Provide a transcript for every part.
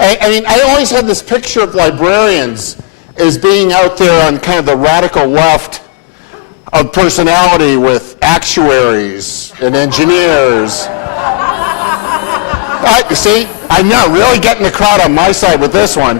I mean, I always had this picture of librarians as being out there on kind of the radical left of personality with actuaries and engineers. You see, I'm now really getting the crowd on my side with this one.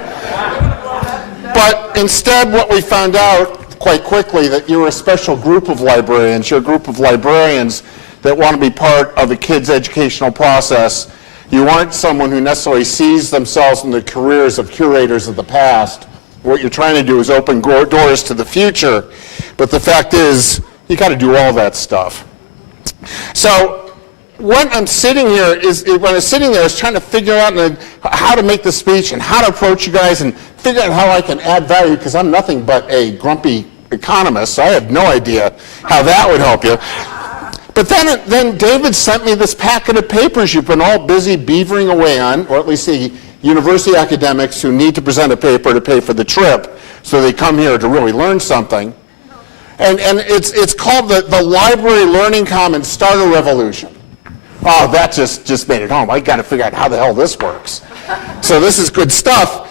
But instead, what we found out quite quickly, that you're a special group of librarians. You're a group of librarians that want to be part of a kid's educational process. You aren't someone who necessarily sees themselves in the careers of curators of the past. What you're trying to do is open doors to the future. But the fact is, you got to do all that stuff. So when I'm sitting here is trying to figure out how to make the speech and how to approach you guys and figure out how I can add value, because I'm nothing but a grumpy economist, so I have no idea how that would help you. But then David sent me this packet of papers you've been all busy beavering away on, or at least the university academics who need to present a paper to pay for the trip, so they come here to really learn something. And it's called the Library Learning Commons Starter Revolution. Oh, that just made it home. I got to figure out how the hell this works. So this is good stuff.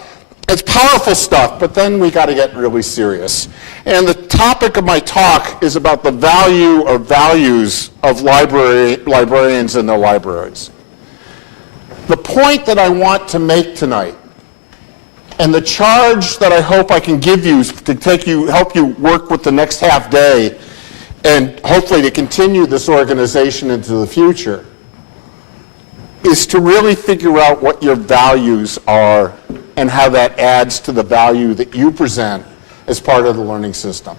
It's powerful stuff, but then we got to get really serious. And the topic of my talk is about the value or values of librarians in their libraries. The point that I want to make tonight, and the charge that I hope I can give you to help you work with the next half day, and hopefully to continue this organization into the future, is to really figure out what your values are and how that adds to the value that you present as part of the learning system.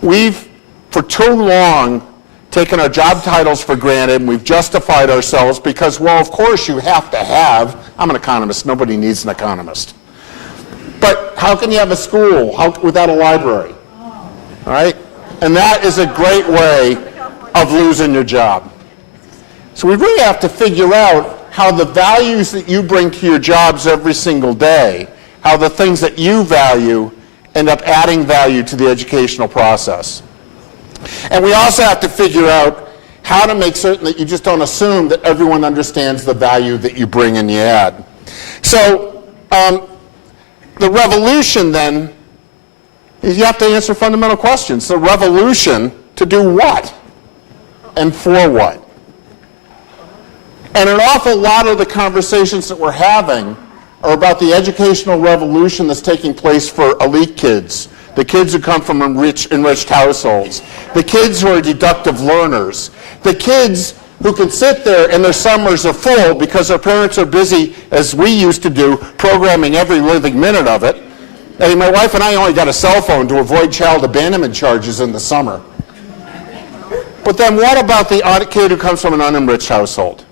We've, for too long, taken our job titles for granted, and we've justified ourselves because, well, of course you have to have, I'm an economist, nobody needs an economist. But how can you have a school without a library? All right? And that is a great way of losing your job. So we really have to figure out how the values that you bring to your jobs every single day, how the things that you value end up adding value to the educational process. And we also have to figure out how to make certain that you just don't assume that everyone understands the value that you bring and you add. So the revolution then is you have to answer fundamental questions. The revolution, to do what and for what? And an awful lot of the conversations that we're having are about the educational revolution that's taking place for elite kids, the kids who come from enriched households, the kids who are deductive learners, the kids who can sit there and their summers are full because their parents are busy, as we used to do, programming every living minute of it. I mean, my wife and I only got a cell phone to avoid child abandonment charges in the summer. But then what about the kid who comes from an unenriched household?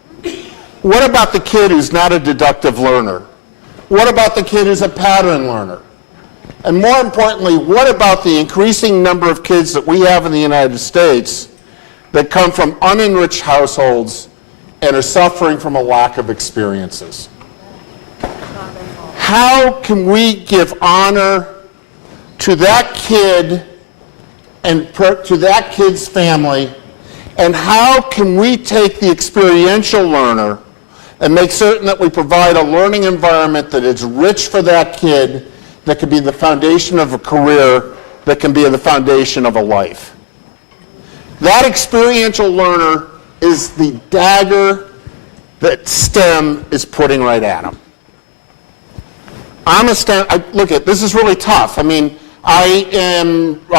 What about the kid who's not a deductive learner? What about the kid who's a pattern learner? And more importantly, what about the increasing number of kids that we have in the United States that come from unenriched households and are suffering from a lack of experiences? How can we give honor to that kid and to that kid's family, and how can we take the experiential learner and make certain that we provide a learning environment that is rich for that kid, that can be the foundation of a career, that can be the foundation of a life? That experiential learner is the dagger that STEM is putting right at him. I'm a STEM, look, this is really tough. I mean, I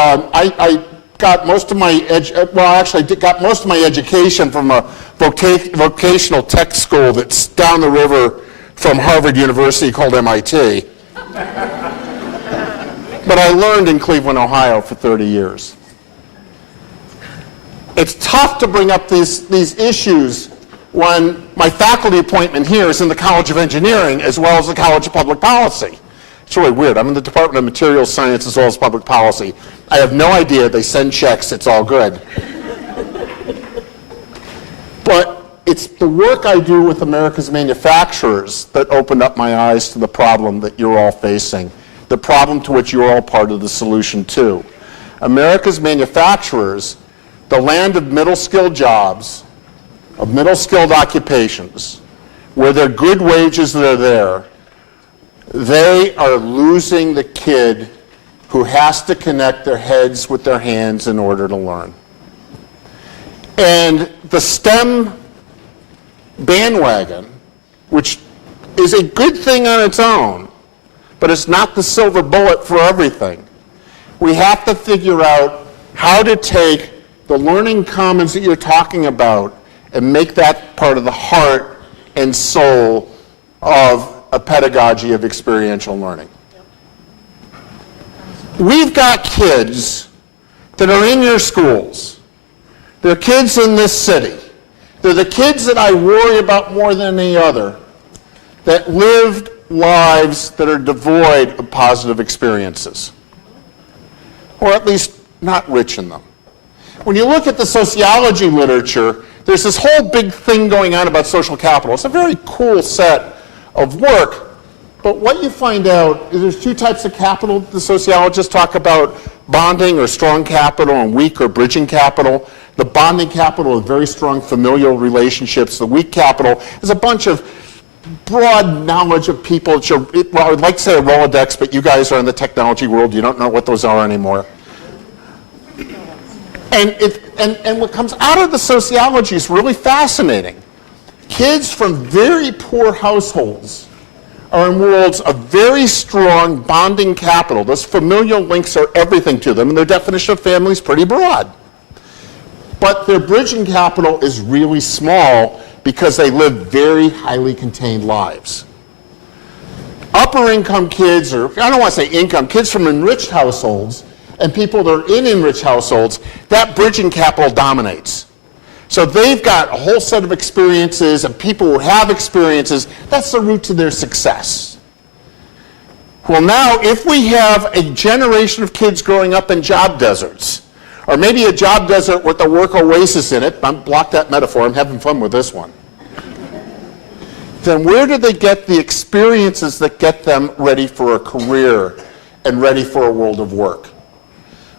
got most of my got most of my education from a vocational tech school that's down the river from Harvard University called MIT. But I learned in Cleveland, Ohio for 30 years. It's tough to bring up these issues when my faculty appointment here is in the College of Engineering as well as the College of Public Policy. It's really weird. I'm in the Department of Materials Science as well as Public Policy. I have no idea. They send checks. It's all good. But it's the work I do with America's manufacturers that opened up my eyes to the problem that you're all facing, the problem to which you're all part of the solution to. America's manufacturers, the land of middle-skilled jobs, of middle-skilled occupations, where their good wages that are there, they are losing the kid who has to connect their heads with their hands in order to learn. And the STEM bandwagon, which is a good thing on its own, but it's not the silver bullet for everything. We have to figure out how to take the learning commons that you're talking about and make that part of the heart and soul of a pedagogy of experiential learning. We've got kids that are in your schools. They're kids in this city. They're the kids that I worry about more than any other, that lived lives that are devoid of positive experiences, or at least not rich in them. When you look at the sociology literature, there's this whole big thing going on about social capital. It's a very cool set of work, but what you find out is there's two types of capital. The sociologists talk about bonding or strong capital and weak or bridging capital. The bonding capital is very strong familial relationships. The weak capital is a bunch of broad knowledge of people. Well, I would like to say a Rolodex, but you guys are in the technology world. You don't know what those are anymore. And what comes out of the sociology is really fascinating. Kids from very poor households are in worlds of very strong bonding capital. Those familial links are everything to them, and their definition of family is pretty broad. But their bridging capital is really small because they live very highly contained lives. Upper income kids, or I don't want to say income, kids from enriched households, and people that are in enriched households, that bridging capital dominates. So they've got a whole set of experiences, and people who have experiences, that's the root to their success. Well, now, if we have a generation of kids growing up in job deserts, or maybe a job desert with a work oasis in it, block that metaphor, I'm having fun with this one, then where do they get the experiences that get them ready for a career and ready for a world of work?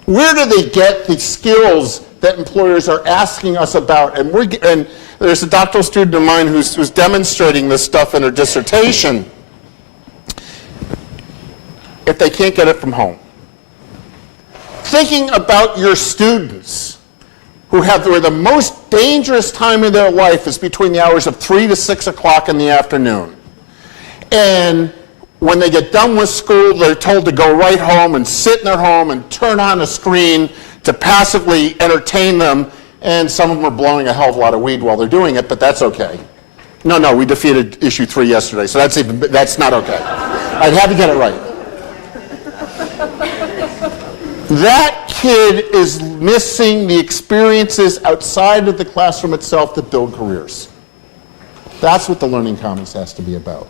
Where do they get the skills that employers are asking us about? And there's a doctoral student of mine who's demonstrating this stuff in her dissertation, if they can't get it from home. Thinking about your students where the most dangerous time of their life is between the hours of 3 to 6 o'clock in the afternoon. And when they get done with school, they're told to go right home and sit in their home and turn on a screen to passively entertain them, and some of them are blowing a hell of a lot of weed while they're doing it, but that's okay. No, we defeated issue 3 yesterday, so that's not okay. I'd have to get it right. That kid is missing the experiences outside of the classroom itself that build careers. That's what the Learning Commons has to be about.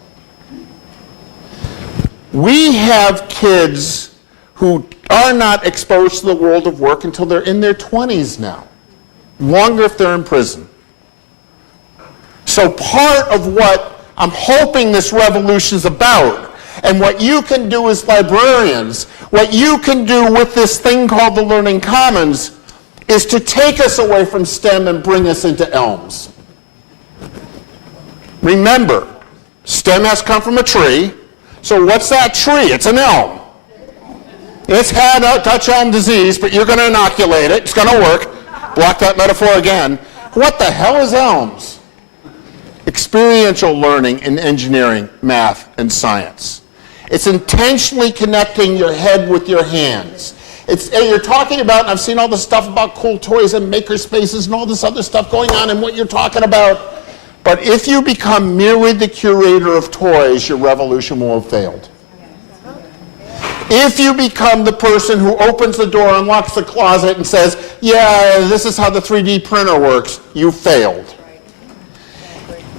We have kids who are not exposed to the world of work until they're in their 20s now, longer if they're in prison. So part of what I'm hoping this revolution is about, and what you can do as librarians, what you can do with this thing called the Learning Commons, is to take us away from STEM and bring us into ELMS. Remember, STEM has come from a tree. So what's that tree? It's an elm. It's had a Dutch elm disease, but you're going to inoculate it. It's going to work. Block that metaphor again. What the hell is ELMS? Experiential learning in engineering, math, and science. It's intentionally connecting your head with your hands. You're talking about, and I've seen all the stuff about cool toys and maker spaces and all this other stuff going on and what you're talking about. But if you become merely the curator of toys, your revolution will have failed. If you become the person who opens the door, unlocks the closet, and says, yeah, this is how the 3D printer works, you failed.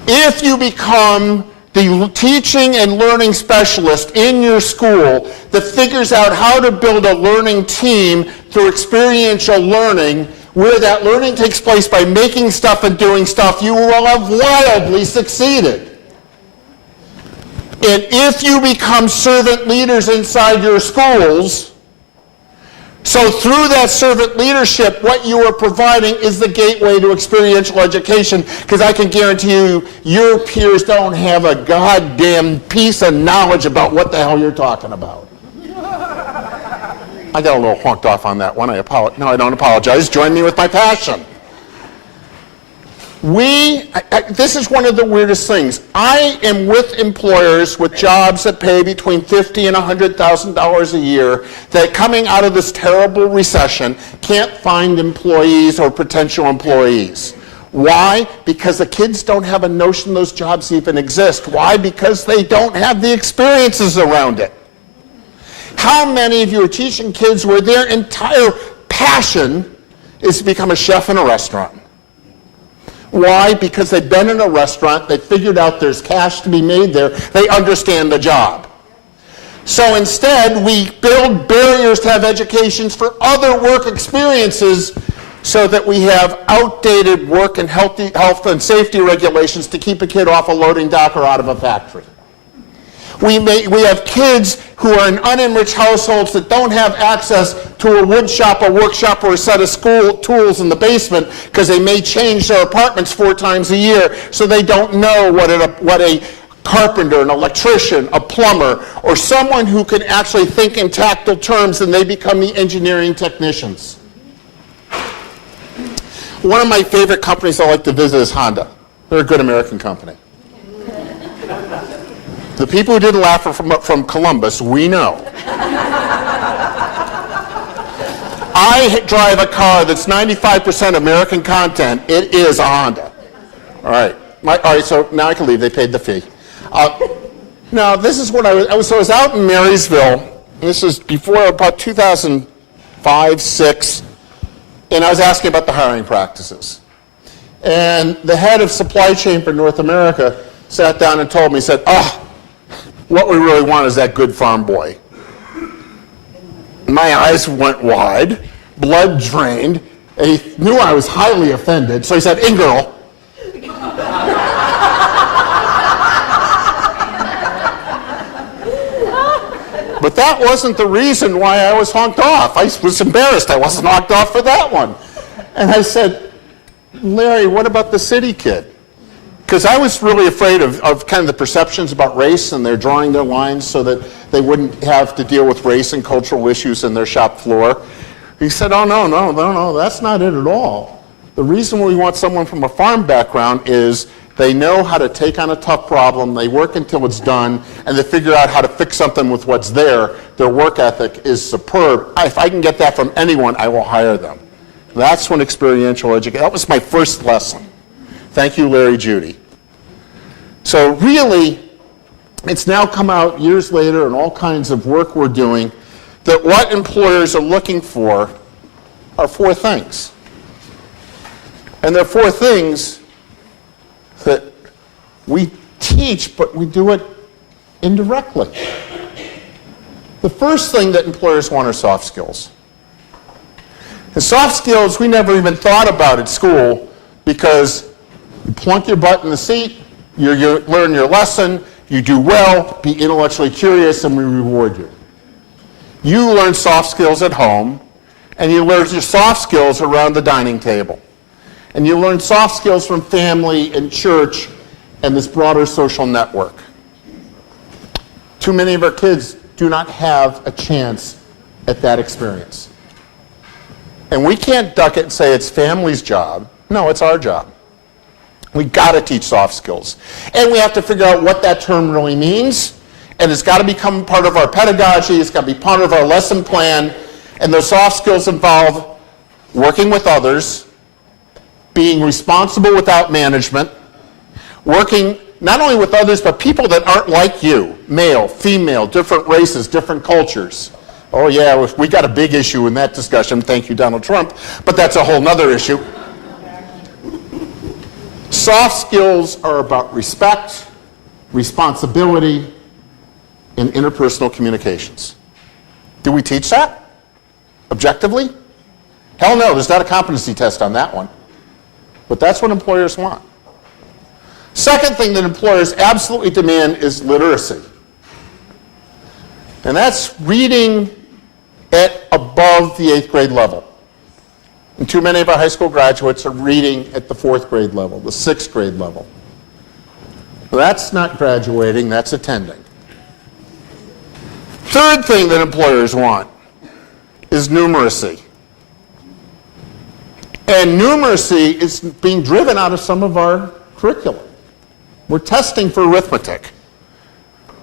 If you become the teaching and learning specialist in your school that figures out how to build a learning team through experiential learning, where that learning takes place by making stuff and doing stuff, you will have wildly succeeded. And if you become servant leaders inside your schools So through that servant leadership, what you are providing is the gateway to experiential education, because I can guarantee you, your peers don't have a goddamn piece of knowledge about what the hell you're talking about. I got a little honked off on that one. No, I don't apologize. Join me with my passion. This is one of the weirdest things. I am with employers with jobs that pay between $50,000 and $100,000 a year that, coming out of this terrible recession, can't find employees or potential employees. Why? Because the kids don't have a notion those jobs even exist. Why? Because they don't have the experiences around it. How many of you are teaching kids where their entire passion is to become a chef in a restaurant? Why? Because they've been in a restaurant, they figured out there's cash to be made there, they understand the job. So instead, we build barriers to have educations for other work experiences so that we have outdated work and health and safety regulations to keep a kid off a loading dock or out of a factory. We have kids who are in unenriched households that don't have access to a wood shop, a workshop, or a set of school tools in the basement because they may change their apartments 4 times a year, so they don't know what a carpenter, an electrician, a plumber, or someone who can actually think in tactile terms, and they become the engineering technicians. One of my favorite companies I like to visit is Honda. They're a good American company. The people who didn't laugh are from Columbus, we know. I drive a car that's 95% American content. It is a Honda. All right. All right, so now I can leave. They paid the fee. Now, this is what I was out in Marysville. This is before about 2005, 6, and I was asking about the hiring practices. And the head of supply chain for North America sat down and told me, he said, what we really want is that good farm boy. My eyes went wide, blood drained, and he knew I was highly offended, so he said, "In girl." But that wasn't the reason why I was honked off. I was embarrassed I wasn't honked off for that one. And I said, "Larry, what about the city kid?" Because I was really afraid of kind of the perceptions about race, and they're drawing their lines so that they wouldn't have to deal with race and cultural issues in their shop floor. He said, "Oh, no, that's not it at all. The reason we want someone from a farm background is they know how to take on a tough problem, they work until it's done, and they figure out how to fix something with what's there. Their work ethic is superb. If I can get that from anyone, I will hire them." That's when experiential education, that was my first lesson. Thank you, Larry Judy. So really, it's now come out years later and all kinds of work we're doing that what employers are looking for are 4 things. And there are 4 things that we teach, but we do it indirectly. The first thing that employers want are soft skills. And soft skills we never even thought about at school because you plunk your butt in the seat, you learn your lesson, you do well, be intellectually curious, and we reward you. You learn soft skills at home, and you learn your soft skills around the dining table. And you learn soft skills from family and church and this broader social network. Too many of our kids do not have a chance at that experience. And we can't duck it and say it's family's job. No, it's our job. We got to teach soft skills. And we have to figure out what that term really means. And it's got to become part of our pedagogy. It's got to be part of our lesson plan. And those soft skills involve working with others, being responsible without management, working not only with others, but people that aren't like you, male, female, different races, different cultures. Oh yeah, we got a big issue in that discussion. Thank you, Donald Trump. But that's a whole nother issue. Soft skills are about respect, responsibility, and interpersonal communications. Do we teach that? Objectively? Hell no, there's not a competency test on that one. But that's what employers want. Second thing that employers absolutely demand is literacy. And that's reading at above the 8th grade level. And too many of our high school graduates are reading at the 4th grade level, the 6th grade level. Well, that's not graduating, that's attending. Third thing that employers want is numeracy. And numeracy is being driven out of some of our curriculum. We're testing for arithmetic,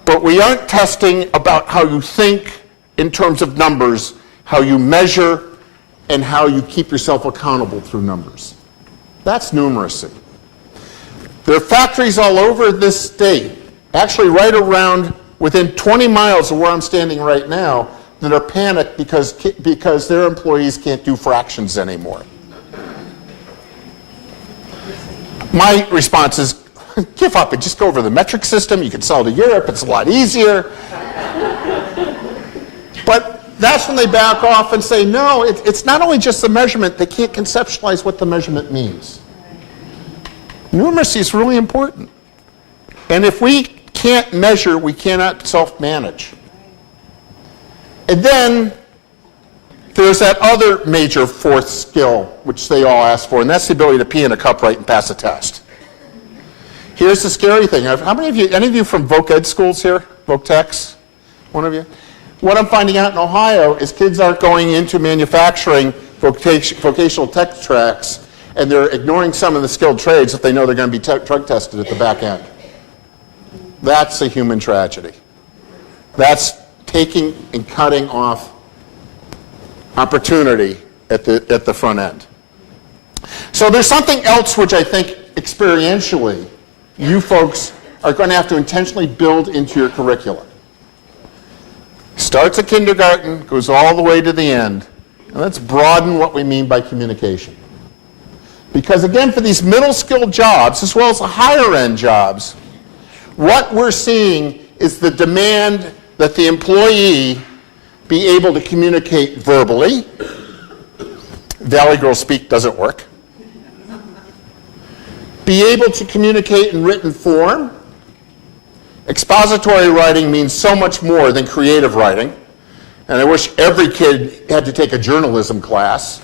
but we aren't testing about how you think in terms of numbers, how you measure, and how you keep yourself accountable through numbers. That's numeracy. There are factories all over this state, actually right around within 20 miles of where I'm standing right now, that are panicked because their employees can't do fractions anymore. My response is, give up and just go over the metric system. You can sell to Europe. It's a lot easier. But that's when they back off and say, no, it's not only just the measurement. They can't conceptualize what the measurement means. Numeracy is really important. And if we can't measure, we cannot self-manage. And then there's that other major fourth skill, which they all ask for, and that's the ability to pee in a cup right and pass a test. Here's the scary thing. How many of you, any of you from voc ed schools here? Voc techs? One of you? What I'm finding out in Ohio is kids aren't going into manufacturing vocational tech tracks, and they're ignoring some of the skilled trades if they know they're going to be drug tested at the back end. That's a human tragedy. That's taking and cutting off opportunity at the front end. So there's something else which I think experientially you folks are going to have to intentionally build into your curriculum. Starts at kindergarten, goes all the way to the end. And let's broaden what we mean by communication. Because again, for these middle skilled jobs, as well as the higher end jobs, what we're seeing is the demand that the employee be able to communicate verbally. Valley Girl speak doesn't work. Be able to communicate in written form. Expository writing means so much more than creative writing. And I wish every kid had to take a journalism class,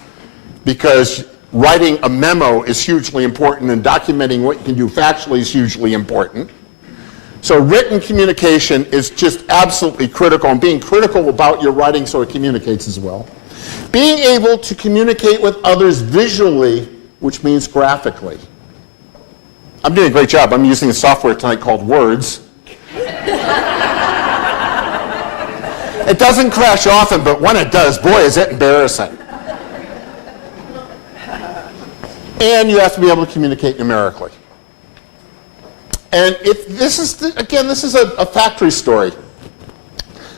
because writing a memo is hugely important and documenting what you can do factually is hugely important. So written communication is just absolutely critical, and being critical about your writing so it communicates as well. Being able to communicate with others visually, which means graphically. I'm doing a great job. I'm using a software tonight called Words. It doesn't crash often, but when it does, boy, is it embarrassing. And you have to be able to communicate numerically. And if this is, again, this is a factory story.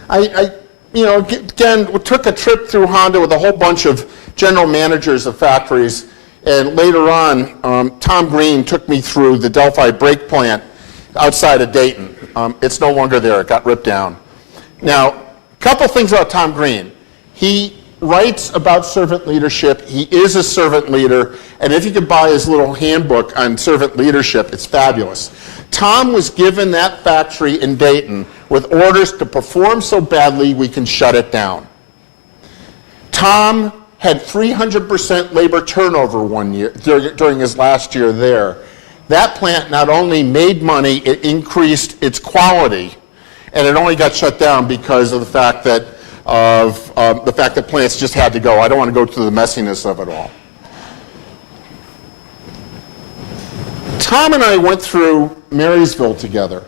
Again, we took a trip through Honda with a whole bunch of general managers of factories, and later on, Tom Green took me through the Delphi brake plant outside of Dayton. It's no longer there, it got ripped down. Now, a couple things about Tom Green. He writes about servant leadership. He is a servant leader, and if you could buy his little handbook on servant leadership, it's fabulous. Tom was given that factory in Dayton with orders to perform so badly we can shut it down. Tom had 300% labor turnover one year during his last year there. That plant not only made money, it increased its quality, and it only got shut down because of the fact that plants just had to go. I don't want to go through the messiness of it all. Tom and I went through Marysville together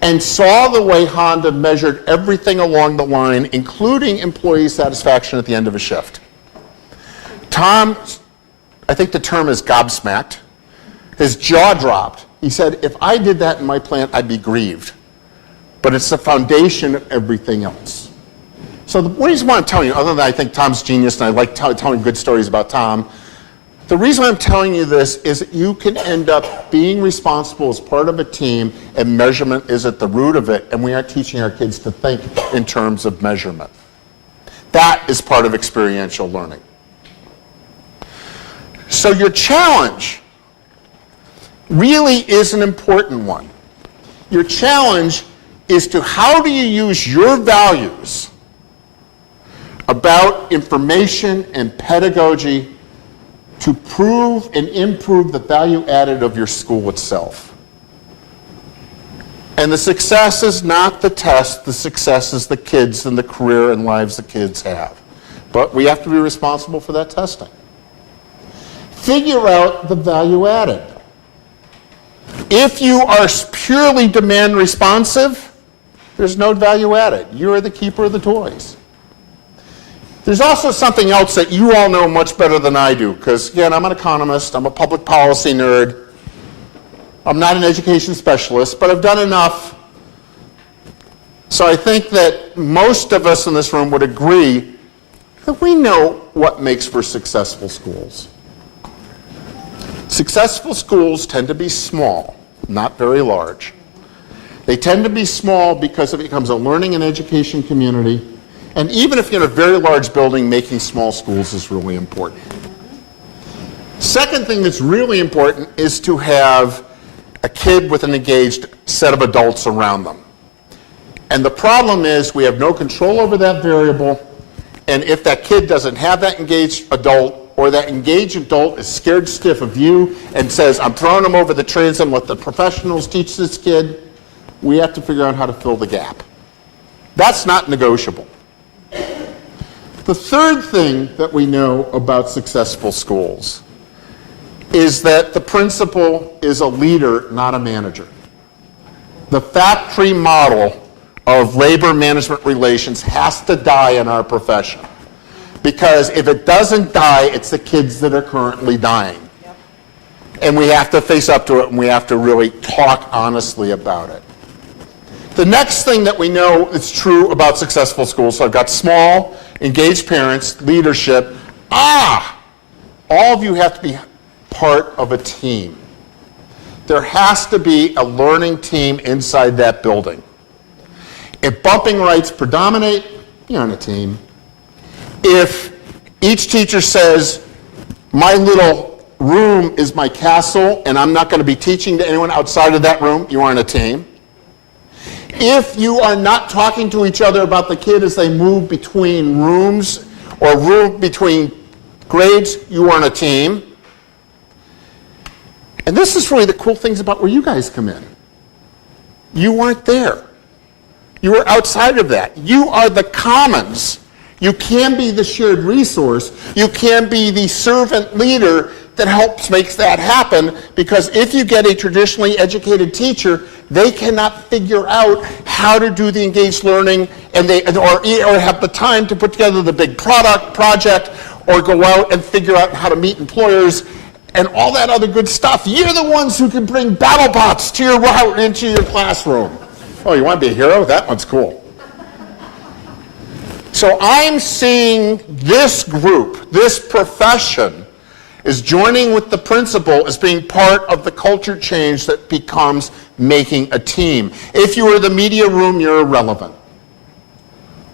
and saw the way Honda measured everything along the line, including employee satisfaction at the end of a shift. Tom, I think the term is gobsmacked. His jaw dropped. He said, if I did that in my plant, I'd be grieved. But it's the foundation of everything else. So the reason why I'm telling you, other than I think Tom's genius and I like telling good stories about Tom, the reason I'm telling you this is that you can end up being responsible as part of a team, and measurement is at the root of it, and we aren't teaching our kids to think in terms of measurement. That is part of experiential learning. So your challenge really is an important one. Your challenge is to how do you use your values about information and pedagogy to prove and improve the value added of your school itself. And the success is not the test, the success is the kids and the career and lives the kids have. But we have to be responsible for that testing. Figure out the value added. If you are purely demand responsive, there's no value added. You are the keeper of the toys. There's also something else that you all know much better than I do, because again, I'm an economist, I'm a public policy nerd, I'm not an education specialist, but I've done enough. So I think that most of us in this room would agree that we know what makes for successful schools. Successful schools tend to be small, not very large. They tend to be small because it becomes a learning and education community. And even if you're in a very large building, making small schools is really important. Second thing that's really important is to have a kid with an engaged set of adults around them. And the problem is we have no control over that variable, and if that kid doesn't have that engaged adult, or that engaged adult is scared stiff of you and says, I'm throwing him over the transom, let the professionals teach this kid, we have to figure out how to fill the gap. That's not negotiable. The third thing that we know about successful schools is that the principal is a leader, not a manager. The factory model of labor management relations has to die in our profession. Because if it doesn't die, it's the kids that are currently dying. Yep. And we have to face up to it, and we have to really talk honestly about it. The next thing that we know is true about successful schools, so I've got small, engaged parents, leadership. All of you have to be part of a team. There has to be a learning team inside that building. If bumping rights predominate, you're on a team. If each teacher says, my little room is my castle and I'm not going to be teaching to anyone outside of that room, you are on a team. If you are not talking to each other about the kid as they move between rooms or move between grades, you are on a team. And this is really the cool things about where you guys come in. You weren't there. You were outside of that. You are the commons. You can be the shared resource. You can be the servant leader that helps make that happen, because if you get a traditionally educated teacher, they cannot figure out how to do the engaged learning and or have the time to put together the big project or go out and figure out how to meet employers and all that other good stuff. You're the ones who can bring battle bots to your route into your classroom. Oh, you want to be a hero? That one's cool. So I'm seeing this group, this profession, is joining with the principal as being part of the culture change that becomes making a team. If you are the media room, you're irrelevant.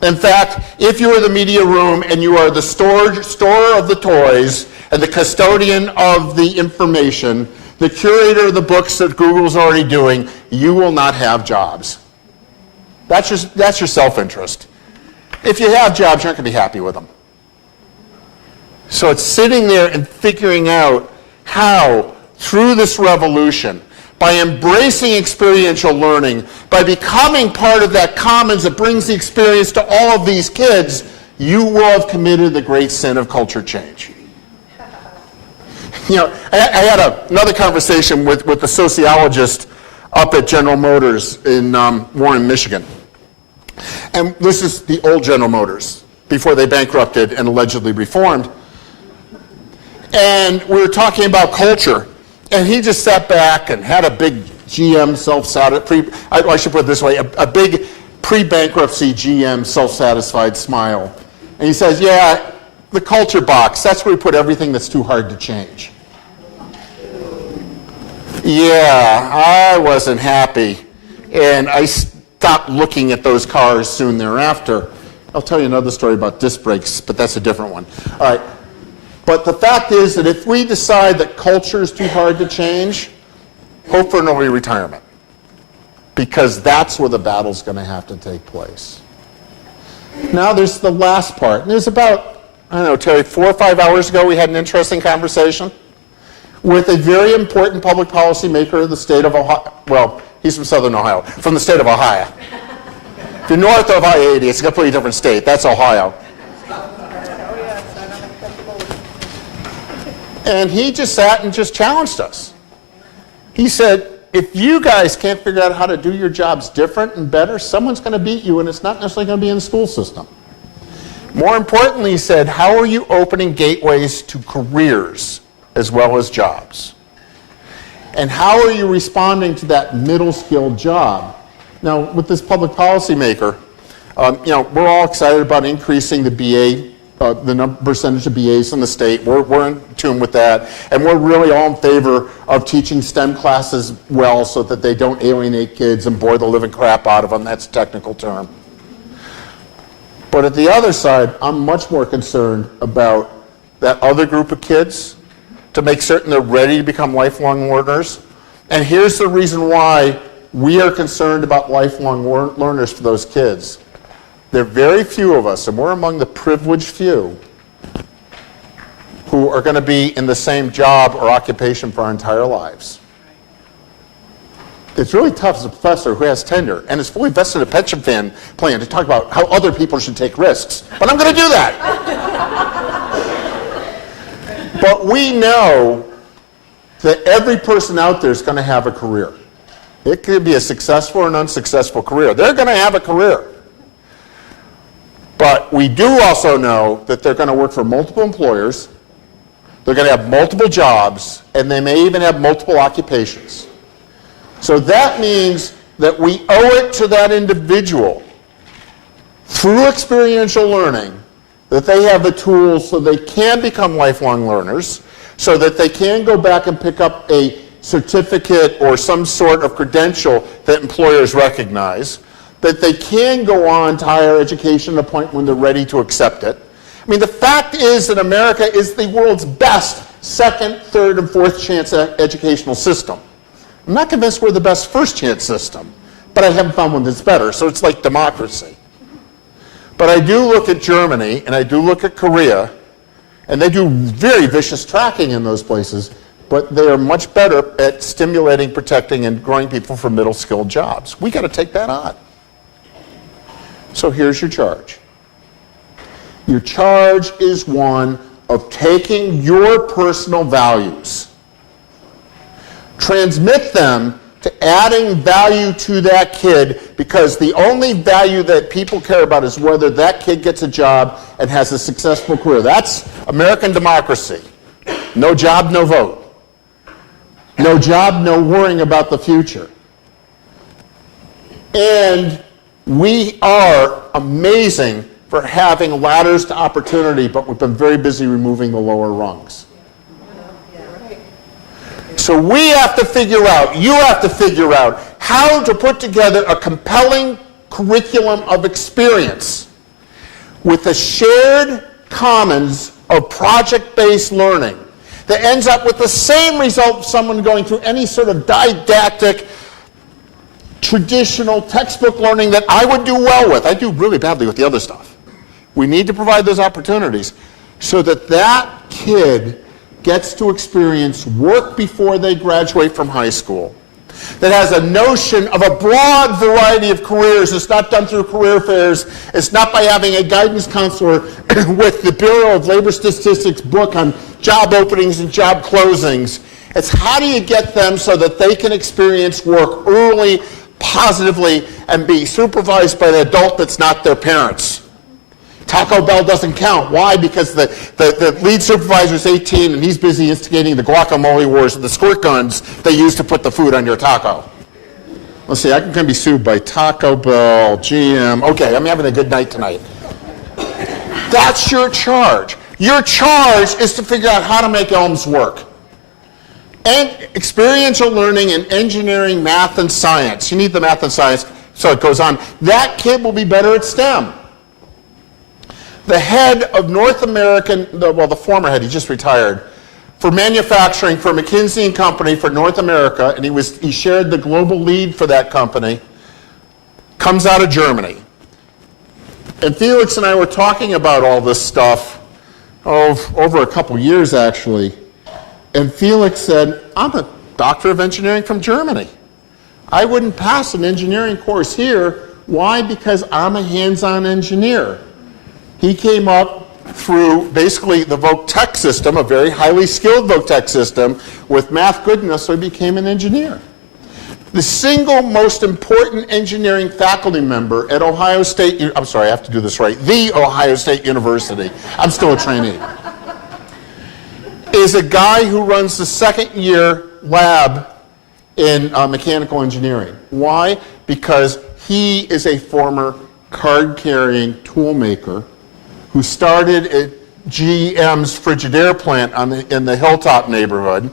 In fact, if you are the media room and you are the storer of the toys and the custodian of the information, the curator of the books that Google's already doing, you will not have jobs. That's your self-interest. If you have jobs, you're not going to be happy with them. So it's sitting there and figuring out how, through this revolution, by embracing experiential learning, by becoming part of that commons that brings the experience to all of these kids, you will have committed the great sin of culture change. You know, I had another conversation with a sociologist up at General Motors in Warren, Michigan. And this is the old General Motors, before they bankrupted and allegedly reformed. And we were talking about culture, and he just sat back and had a big GM I should put it this way, a big pre-bankruptcy GM self-satisfied smile. And he says, yeah, the culture box, that's where we put everything that's too hard to change. Yeah, I wasn't happy. And I stopped looking at those cars soon thereafter. I'll tell you another story about disc brakes, but that's a different one. All right. But the fact is that if we decide that culture is too hard to change, hope for an early retirement, because that's where the battle's going to have to take place. Now there's the last part. And there's about, I don't know, Terry, 4 or 5 hours ago we had an interesting conversation with a very important public policy maker of the state of Ohio. Well, he's from Southern Ohio, from the state of Ohio. If you're north of I-80, it's a completely different state. That's Ohio. And he just sat and just challenged us. He said, if you guys can't figure out how to do your jobs different and better, someone's going to beat you, and it's not necessarily going to be in the school system. More importantly, he said, how are you opening gateways to careers as well as jobs? And how are you responding to that middle skilled job? Now, with this public policy maker, we're all excited about increasing the BA, the percentage of BAs in the state. We're in tune with that. And we're really all in favor of teaching STEM classes well so that they don't alienate kids and bore the living crap out of them. That's a technical term. But at the other side, I'm much more concerned about that other group of kids, to make certain they're ready to become lifelong learners. And here's the reason why we are concerned about lifelong learners for those kids. There are very few of us, and we're among the privileged few, who are going to be in the same job or occupation for our entire lives. It's really tough as a professor who has tenure and is fully vested in a pension plan to talk about how other people should take risks. But I'm going to do that. But we know that every person out there is going to have a career. It could be a successful or an unsuccessful career. They're going to have a career. But we do also know that they're going to work for multiple employers, they're going to have multiple jobs, and they may even have multiple occupations. So that means that we owe it to that individual, through experiential learning, that they have the tools so they can become lifelong learners, so that they can go back and pick up a certificate or some sort of credential that employers recognize, that they can go on to higher education at a point when they're ready to accept it. I mean, the fact is that America is the world's best second, third, and fourth chance educational system. I'm not convinced we're the best first chance system, but I haven't found one that's better, so it's like democracy. But I do look at Germany, and I do look at Korea, and they do very vicious tracking in those places, but they are much better at stimulating, protecting, and growing people for middle-skilled jobs. We got to take that on. So here's your charge. Your charge is one of taking your personal values, transmit them to adding value to that kid, because the only value that people care about is whether that kid gets a job and has a successful career. That's American democracy. No job, no vote. No job, no worrying about the future. And we are amazing for having ladders to opportunity, but we've been very busy removing the lower rungs. So we have to figure out, you have to figure out, how to put together a compelling curriculum of experience with a shared commons of project-based learning that ends up with the same result of someone going through any sort of didactic, traditional textbook learning that I would do well with. I do really badly with the other stuff. We need to provide those opportunities so that that kid gets to experience work before they graduate from high school, that has a notion of a broad variety of careers. It's not done through career fairs. It's not by having a guidance counselor with the Bureau of Labor Statistics book on job openings and job closings. It's how do you get them so that they can experience work early, positively, and be supervised by an adult that's not their parents. Taco Bell doesn't count. Why? Because the lead supervisor is 18 and he's busy instigating the guacamole wars and the squirt guns they use to put the food on your taco. Let's see, I can be sued by Taco Bell, GM. Okay, I'm having a good night tonight. That's your charge. Your charge is to figure out how to make ELMS work. And experiential learning in engineering, math, and science. You need the math and science, so it goes on. That kid will be better at STEM. The head of North American, the former head, he just retired, for manufacturing for McKinsey & Company for North America, and he shared the global lead for that company, comes out of Germany. And Felix and I were talking about all this stuff over a couple years, actually. And Felix said, I'm a doctor of engineering from Germany. I wouldn't pass an engineering course here. Why? Because I'm a hands-on engineer. He came up through basically the Voc-Tech system, a very highly skilled Voc-Tech system, with math good enough, so he became an engineer. The single most important engineering faculty member at Ohio State, I'm sorry, I have to do this right, the Ohio State University, I'm still a trainee, is a guy who runs the second year lab in mechanical engineering. Why? Because he is a former card-carrying tool maker who started at GM's Frigidaire plant in the Hilltop neighborhood,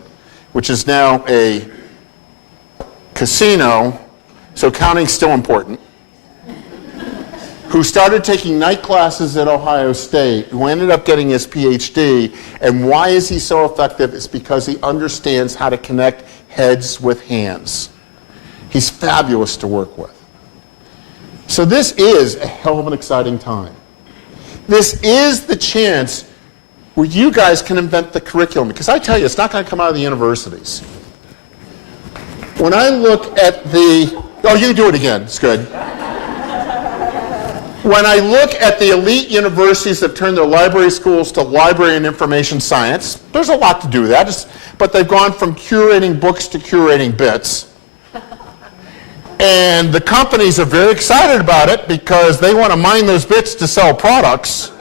which is now a casino, so counting's still important, who started taking night classes at Ohio State, who ended up getting his PhD. And why is he so effective? It's because he understands how to connect heads with hands. He's fabulous to work with. So this is a hell of an exciting time. This is the chance where you guys can invent the curriculum, because I tell you, it's not going to come out of the universities. When I look at the, oh, you can do it again, it's good. When I look at the elite universities that turn their library schools to library and information science, there's a lot to do with that, but they've gone from curating books to curating bits. And the companies are very excited about it because they want to mine those bits to sell products.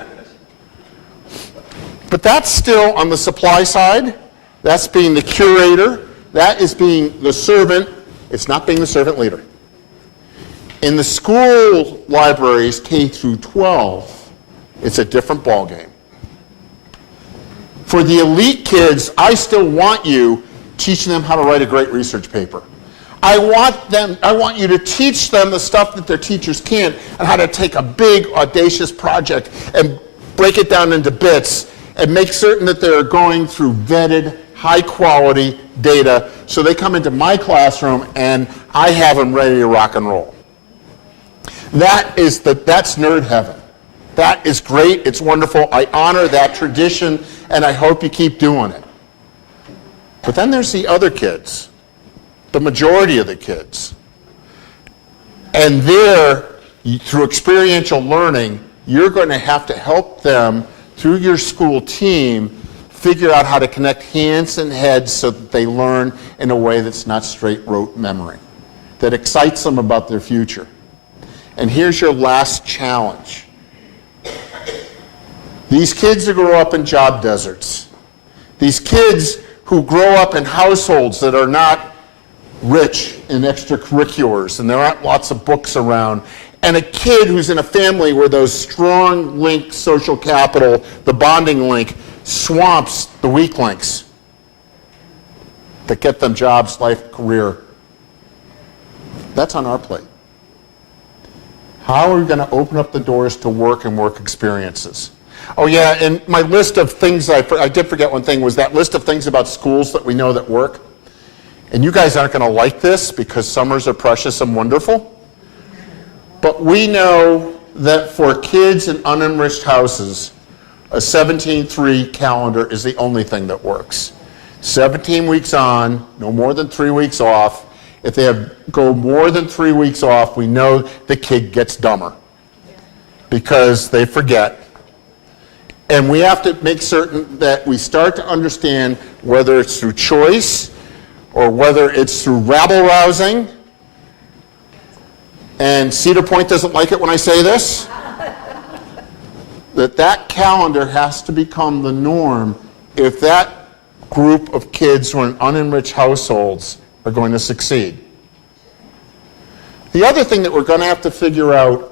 But that's still on the supply side. That's being the curator. That is being the servant. It's not being the servant leader. In the school libraries, K through 12, it's a different ballgame. For the elite kids, I still want you teaching them how to write a great research paper. I want you to teach them the stuff that their teachers can't, and how to take a big, audacious project and break it down into bits and make certain that they're going through vetted, high-quality data so they come into my classroom and I have them ready to rock and roll. That's nerd heaven. That is great. It's wonderful. I honor that tradition, and I hope you keep doing it. But then there's the other kids. The majority of the kids. And there, through experiential learning, you're going to have to help them, through your school team, figure out how to connect hands and heads so that they learn in a way that's not straight rote memory, that excites them about their future. And here's your last challenge. These kids who grow up in job deserts, these kids who grow up in households that are not rich in extracurriculars, and there aren't lots of books around, and a kid who's in a family where those strong link social capital, the bonding link, swamps the weak links that get them jobs, life, career. That's on our plate. How are we going to open up the doors to work and work experiences? Oh yeah, and my list of things, I did forget one thing, was that list of things about schools that we know that work. And you guys aren't going to like this because summers are precious and wonderful. But we know that for kids in unenriched houses, a 17-3 calendar is the only thing that works. 17 weeks on, no more than 3 weeks off. If they go more than 3 weeks off, we know the kid gets dumber because they forget. And we have to make certain that we start to understand whether it's through choice or whether it's through rabble-rousing. And Cedar Point doesn't like it when I say this. That calendar has to become the norm if that group of kids who are in unenriched households are going to succeed. The other thing that we're going to have to figure out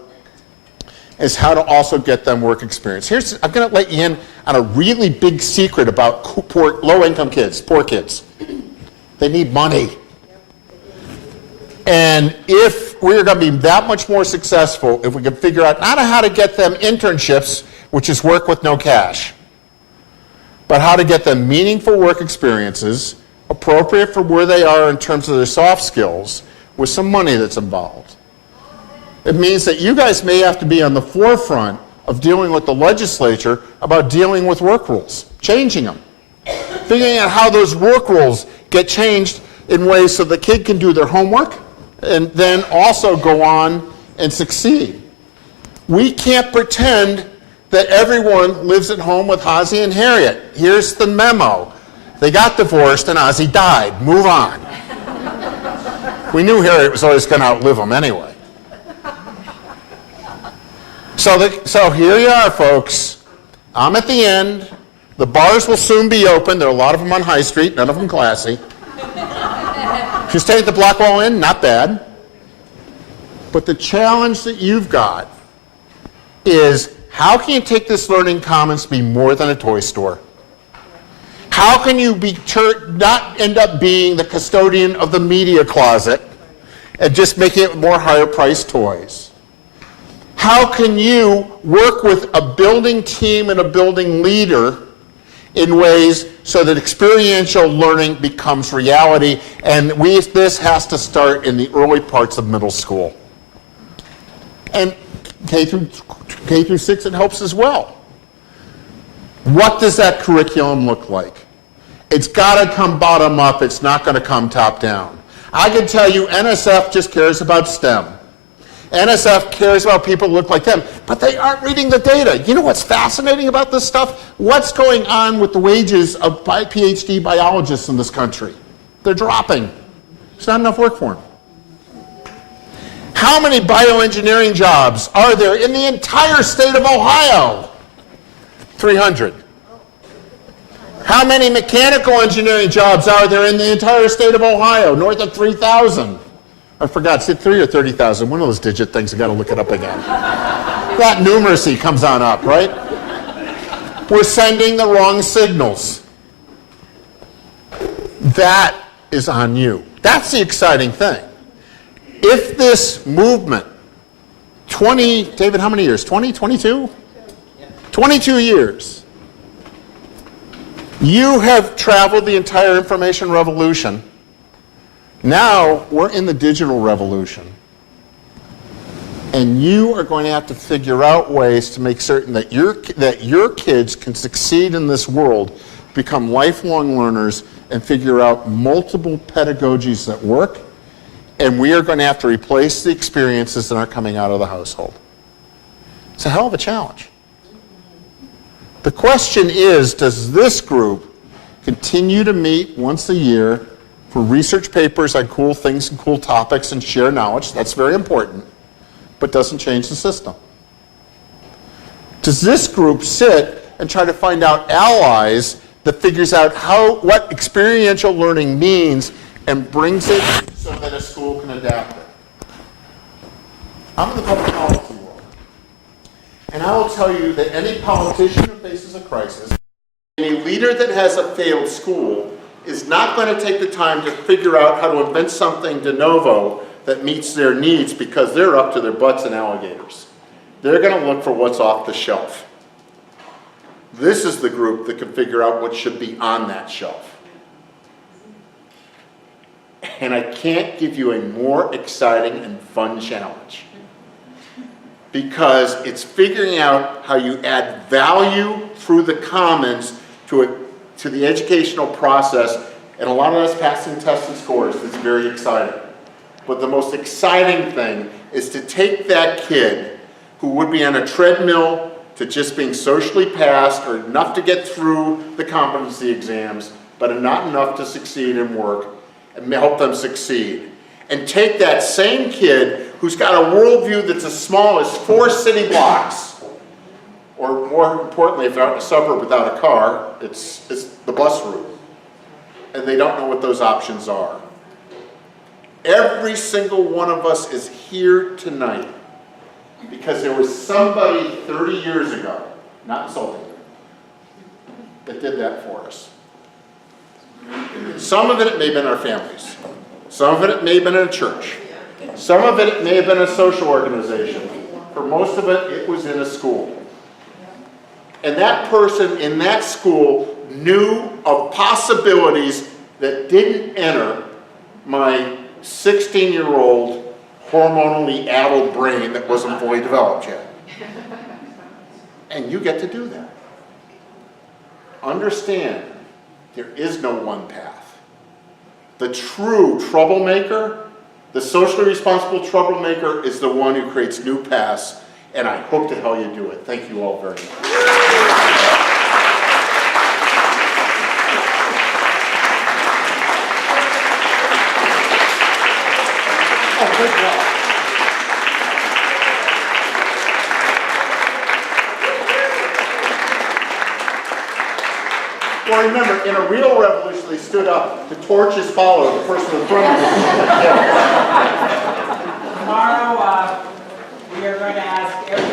is how to also get them work experience. I'm going to let you in on a really big secret about poor, low-income kids, poor kids. They need money. And if we're going to be that much more successful, if we can figure out not how to get them internships, which is work with no cash, but how to get them meaningful work experiences, appropriate for where they are in terms of their soft skills, with some money that's involved. It means that you guys may have to be on the forefront of dealing with the legislature about dealing with work rules, changing them, figuring out how those work rules get changed in ways so the kid can do their homework and then also go on and succeed. We can't pretend that everyone lives at home with Ozzie and Harriet. Here's the memo. They got divorced and Ozzie died. Move on. We knew Harriet was always going to outlive him anyway. So here you are, folks. I'm at the end. The bars will soon be open. There are a lot of them on High Street, none of them classy. If you stay at the Blackwell Inn, not bad. But the challenge that you've got is, how can you take this learning commons to be more than a toy store? How can you not end up being the custodian of the media closet and just making it more higher priced toys? How can you work with a building team and a building leader in ways so that experiential learning becomes reality? And this has to start in the early parts of middle school. And K through 6, it helps as well. What does that curriculum look like? It's got to come bottom up. It's not going to come top down. I can tell you NSF just cares about STEM. NSF cares about people who look like them, but they aren't reading the data. You know what's fascinating about this stuff? What's going on with the wages of PhD biologists in this country? They're dropping. There's not enough work for them. How many bioengineering jobs are there in the entire state of Ohio? 300. How many mechanical engineering jobs are there in the entire state of Ohio? North of 3,000. I forgot, is it 3 or 30,000? One of those digit things, I got to look it up again. That numeracy comes on up, right? We're sending the wrong signals. That is on you. That's the exciting thing. If this movement, David, how many years? 20, 22? 22 years. You have traveled the entire information revolution. Now we're in the digital revolution. And you are going to have to figure out ways to make certain that your kids can succeed in this world, become lifelong learners, and figure out multiple pedagogies that work. And we are going to have to replace the experiences that aren't coming out of the household. It's a hell of a challenge. The question is, does this group continue to meet once a year for research papers on cool things and cool topics and share knowledge? That's very important, but doesn't change the system. Does this group sit and try to find out allies that figures out what experiential learning means and brings it so that a school can adapt it? I'm in the public policy world. And I will tell you that any politician who faces a crisis, any leader that has a failed school, is not going to take the time to figure out how to invent something de novo that meets their needs, because they're up to their butts in alligators. They're going to look for what's off the shelf. This is the group that can figure out what should be on that shelf. And I can't give you a more exciting and fun challenge, because it's figuring out how you add value through the commons to the educational process. And a lot of that's passing tests and scores. That's very exciting. But the most exciting thing is to take that kid who would be on a treadmill to just being socially passed, or enough to get through the competency exams, but not enough to succeed in work, and help them succeed. And take that same kid who's got a worldview that's as small as 4 city blocks, or more importantly, if they're out in a suburb without a car, it's the bus route. And they don't know what those options are. Every single one of us is here tonight because there was somebody 30 years ago, not insulting them, that did that for us. Some of it may have been our families. Some of it may have been in a church. Some of it may have been a social organization. For most of it, it was in a school. And that person in that school knew of possibilities that didn't enter my 16-year-old hormonally addled brain that wasn't fully developed yet. And you get to do that. Understand, there is no one path. The true troublemaker, the socially responsible troublemaker, is the one who creates new paths, and I hope to hell you do it. Thank you all very much. Well, remember, in a real revolution, they stood up. The torch is followed. The person in front of them. Tomorrow, we are going to ask every